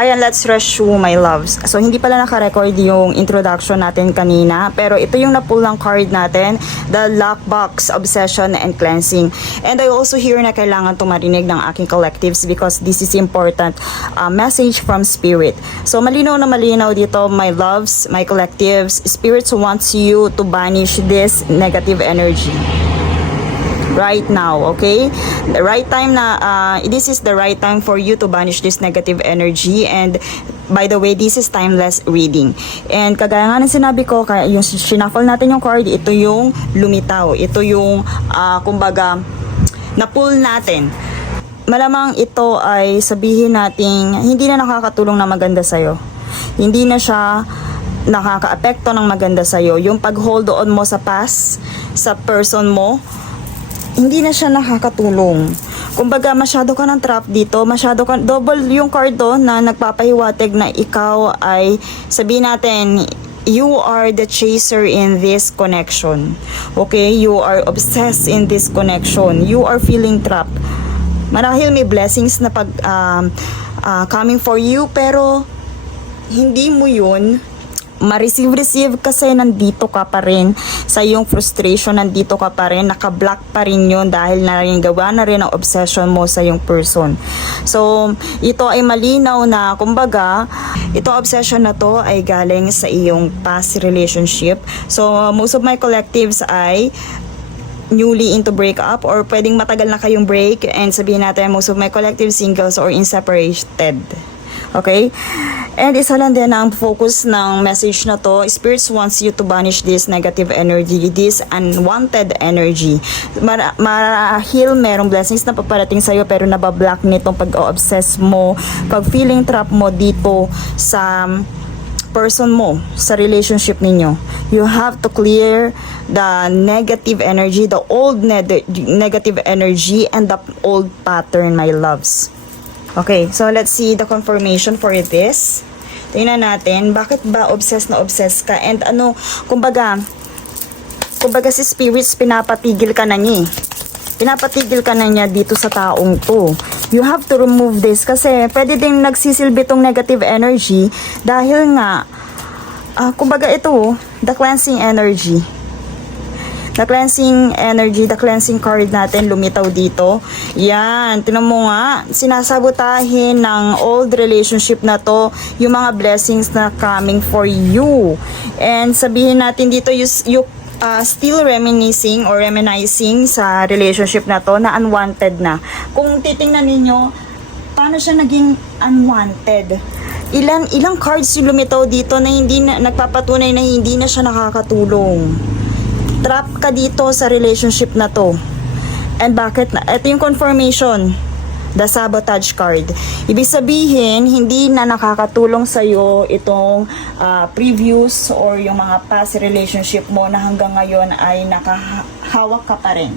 Ayan, let's rush you, my loves. So, hindi pala naka-record yung introduction natin kanina. Pero ito yung napull ng card natin. The Lockbox, Obsession, and Cleansing. And I also hear na kailangan tumarinig ng aking collectives because this is important message from Spirit. So, malinaw na malinaw dito, my loves, my collectives. Spirits wants you to banish this negative energy. Right now, okay? The right time na, this is the right time for you to banish this negative energy. And by the way, this is timeless reading. And kagaya nga ng sinabi ko, kaya yung shuffle natin yung card, ito yung lumitaw. Ito yung, kumbaga, na-pull natin. Malamang ito ay sabihin nating hindi na nakakatulong na maganda sa'yo. Hindi na siya nakaka-apekto ng maganda sa'yo. Yung pag-hold on mo sa past, sa person mo, hindi na siya nakakatulong. Kumbaga, masyado ka ng trap dito, masyado ka, double yung card doon na nagpapahiwatig na ikaw ay, sabihin natin, you are the chaser in this connection. Okay? You are obsessed in this connection. You are feeling trapped. Marahil may blessings na coming for you, pero hindi mo yun ma-receive kasi nandito ka pa rin sa iyong frustration, nandito ka pa rin, naka-block pa rin yun dahil gawa na rin ang obsession mo sa iyong person. So, ito ay malinaw na, kumbaga, ito obsession na to ay galing sa iyong past relationship. So, most of my collectives ay newly into breakup or pwedeng matagal na kayong break, and sabihin natin most of my collective singles or inseparated. Okay? And isa lang din ang focus ng message na to, Spirits wants you to banish this negative energy, this unwanted energy. Marahil merong blessings na paparating sa'yo pero nabablock nitong pag-obsess mo, pag-feeling trap mo dito sa person mo, sa relationship ninyo. You have to clear the negative energy, the old negative energy and the old pattern, my loves. Okay, so let's see the confirmation for this. Tingnan natin, bakit ba obsessed na obsessed ka? And ano, kumbaga si spirits, pinapatigil ka na niya. Pinapatigil ka na niya dito sa taong to. You have to remove this kasi pwede din nagsisilbi tong negative energy dahil nga, kumbaga ito, the cleansing energy. The cleansing energy, the cleansing card natin, lumitaw dito. Yan, tinan mo nga, sinasabotahin ng old relationship na to, yung mga blessings na coming for you. And sabihin natin dito, you still reminiscing or reminiscing sa relationship na to na unwanted na. Kung titingnan ninyo, paano siya naging unwanted? Ilang cards yung lumitaw dito na hindi na, nagpapatunay na hindi na siya nakakatulong. Trap ka dito sa relationship na to. And bakit na? Ito yung confirmation. The sabotage card. Ibig sabihin, hindi na nakakatulong sa'yo itong previous or yung mga past relationship mo na hanggang ngayon ay nakahawak ka pa rin.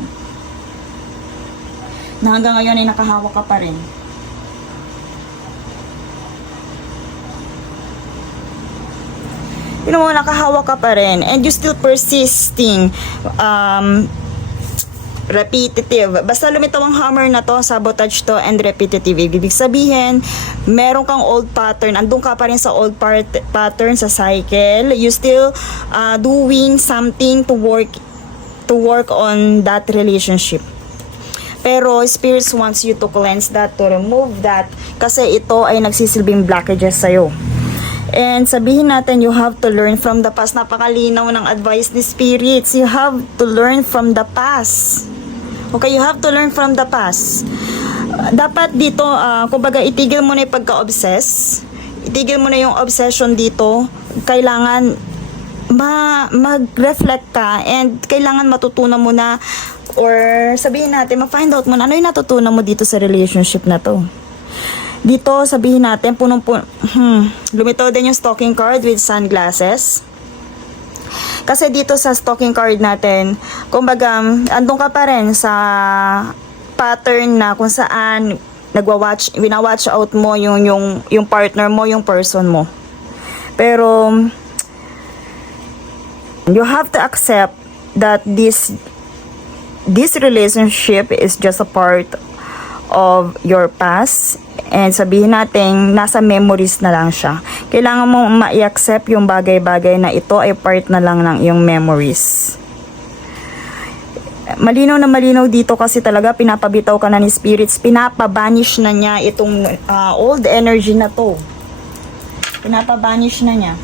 Na hanggang ngayon ay nakahawak ka pa rin. You know, nakahawak ka pa rin and you still persisting repetitive. Basta lumitaw ang hammer na to, sabotage to, and repetitive. Ibig sabihin, meron kang old pattern, andun ka pa rin sa old pattern, sa cycle. You still doing something to work on that relationship. Pero spirits wants you to cleanse that, to remove that, kasi ito ay nagsisilbing blockages sa'yo. And sabihin natin, you have to learn from the past. Napakalinaw ng advice ni spirits. You have to learn from the past. Okay, you have to learn from the past. Dapat dito, kumbaga, itigil mo na yung pagka-obsess. Itigil mo na yung obsession dito. Kailangan mag-reflect ka and kailangan matutunan mo na, or sabihin natin, ma-find out mo na ano yung natutunan mo dito sa relationship na to. Dito, sabihin natin, lumitaw din yung stalking card with sunglasses. Kasi dito sa stalking card natin, kumbaga, andun ka pa rin sa pattern na kung saan wina-watch out mo yung partner mo, yung person mo. Pero, you have to accept that this relationship is just a part of your past. And sabihin natin, nasa memories na lang siya. Kailangan mo ma-accept yung bagay-bagay na ito ay part na lang ng iyong memories. Malinaw na malinaw dito kasi talaga pinapabitaw ka na ni spirits. Pinapabanish na niya itong old energy na to. Pinapabanish na niya.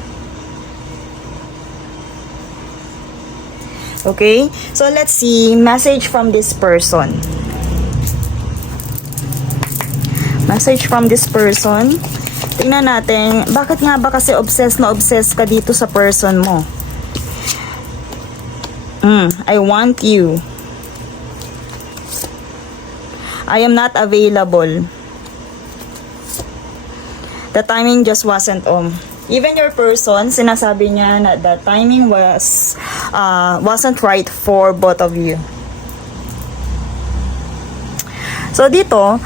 Okay? So let's see, message from this person. Message from this person. Tingnan natin, bakit nga ba kasi obsessed na obsessed ka dito sa person mo? I want you. I am not available. The timing just wasn't on. Even your person, sinasabi niya na the timing wasn't right for both of you. So dito,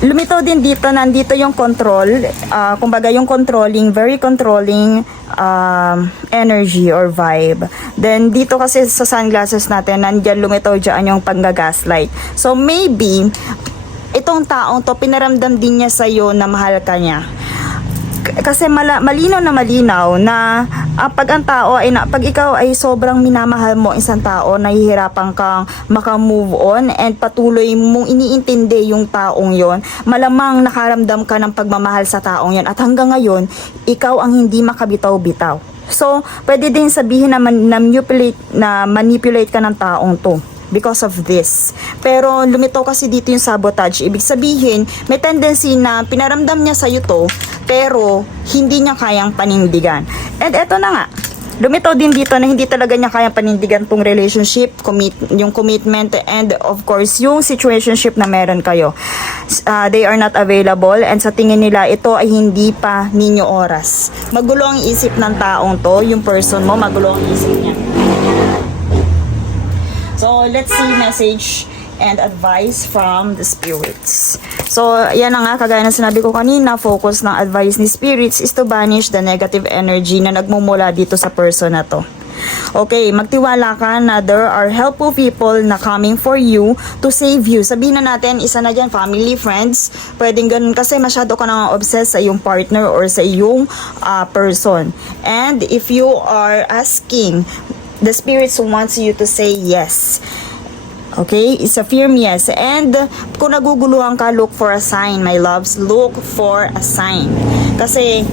lumitaw din dito, nandito yung control, kumbaga yung controlling, very controlling energy or vibe. Then dito kasi sa sunglasses natin, nandiyan lumitaw dyan yung panggagaslight. So maybe, itong taong to, pinaramdam din niya sa'yo na mahal ka niya. Kasi malinaw na pag ang tao ay pag ikaw ay sobrang minamahal mo isang tao, nahihirapan kang maka-move on and patuloy mong iniintindi yung taong yon, malamang nakaramdam ka ng pagmamahal sa taong yon at hanggang ngayon ikaw ang hindi makabitaw-bitaw. So pwede din sabihin na manipulate ka ng taong to because of this. Pero lumitaw kasi dito yung sabotage. Ibig sabihin, may tendency na pinaramdam niya sa'yo to, pero hindi niya kayang panindigan. And eto na nga, lumitaw din dito na hindi talaga niya kayang panindigan tong relationship, yung commitment, and of course, yung situationship na meron kayo. They are not available, and sa tingin nila, ito ay hindi pa ninyo oras. Magulo ang isip ng taong to, yung person mo, magulo ang isip niya. So, let's see message and advice from the spirits. So, yan na nga, kagaya na sinabi ko kanina, focus ng advice ni spirits is to banish the negative energy na nagmumula dito sa person na to. Okay, magtiwala ka na there are helpful people na coming for you to save you. Sabihin na natin, isa na dyan, family, friends, pwedeng ganun kasi masyado ka nang obsessed sa iyong partner or sa iyong person. And if you are asking, the spirits wants you to say yes. Okay? It's a firm yes. And kung naguguluhan ka, look for a sign, my loves. Look for a sign. Kasi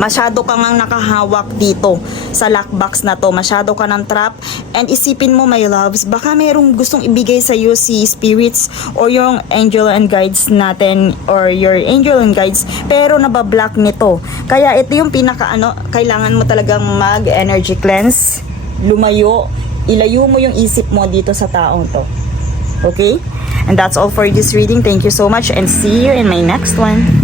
masyado ka ngang nakahawak dito sa lockbox na to. Masyado ka ng trap. And isipin mo, my loves, baka mayroong gustong ibigay sa iyo si spirits or yung angel and guides natin or your angel and guides, pero nabablock nito. Kaya ito yung kailangan mo talagang mag-energy cleanse, lumayo, ilayo mo yung isip mo dito sa taong to. Okay? And that's all for this reading. Thank you so much and see you in my next one.